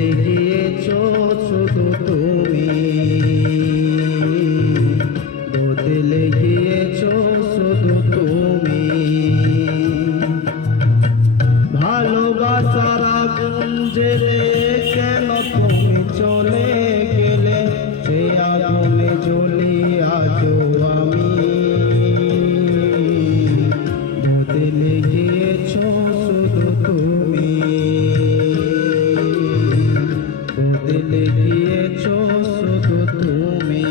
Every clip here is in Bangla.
বদলে গিয়েছো শুধু তুমি, বদলে গিয়েছো শুধু তুমি। ভালোবাসার আগুন জ্বেলে কেন তুমি চলে গেলে, সে আগুনে জ্বলি আজও আমি। বদলে গিয়েছো শুধু তুমি, বদলে গিয়েছো শুধু তুমি।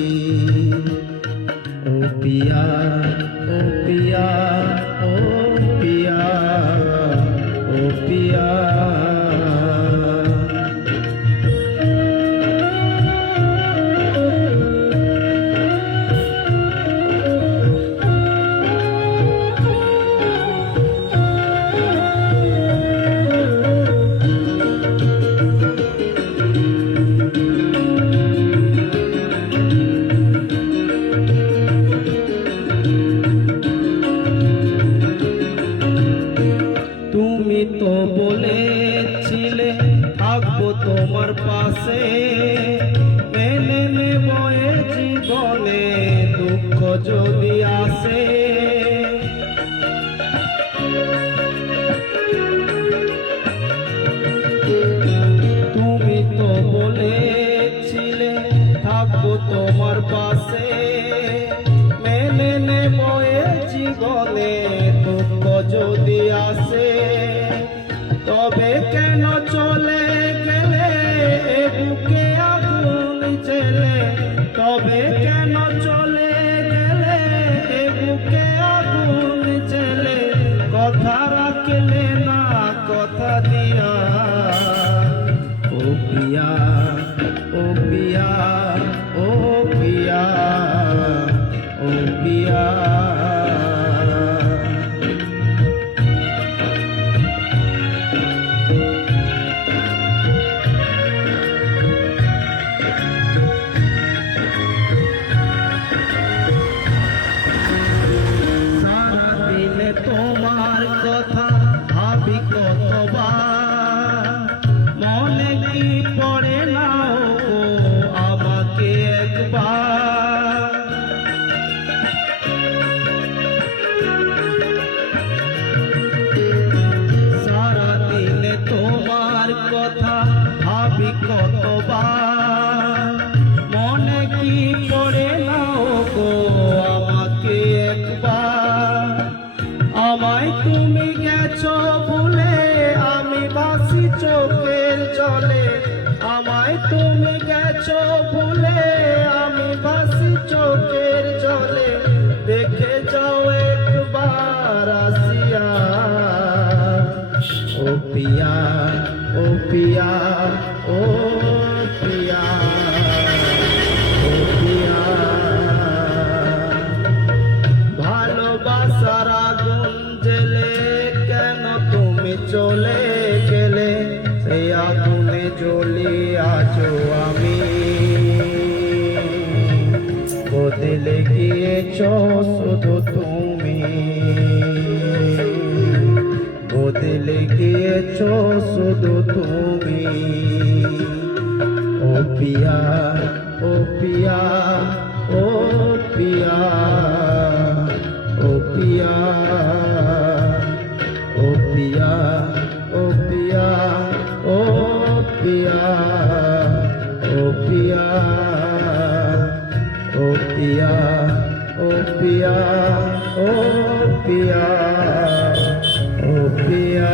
ও পিয়া, ও পিয়া, ও পিয়া, ও পিয়া। তুমি তো বলেছিলে থাকবো তোমার পাশে, মেনে নেব এ জীবনে দুঃখ যদি আসে। তুমি তো বলেছিলে থাকবো তোমার পাশে, মেনে নেব এ জীবনে দুঃখ যদি আসে। তবে কেন চলে গেলে বুকে আগুন জ্বেলে, তবে কেন চলে গেলে বুকে আগুন জ্বেলে। কথা রাখলে না কথা দিয়া, ও পিয়া, ও পিয়া, ও পিয়া, ও পিয়া। তোমার কথা ভাবি কতবার, মনে কি পড়ে না ও আমাকে একবার। সারাদিনে তোমার কথা ভাবি কতবার, মনে কি পড়ে না ও আমাকে একবার। আমায় তুমি গেছো ভুলে আমি ভাসি চোখের জলে, আমায় তুমি গেছো ভুলে আমি ভাসি চোখের জলে। দেখে যাও একবার আসিয়া, ও পিয়া, ও পিয়া, ও পিয়া, ও পিয়া। ভালোবাসার আগুন জ্বেলে কেন তুমি চলে গেলে, সেই আগুনে জ্বলি আজও আমি। বদলে গিয়েছো শুধু তুমি, বদলে গিয়েছো শুধু তুমি। ও পিয়া, ও পিয়া, ও পিয়া, ও পিয়া, ও পিয়া, ও পিয়া, ও পিয়া, ও পিয়া, ও পিয়া, ও পিয়া, ও পিয়া, ও পিয়া।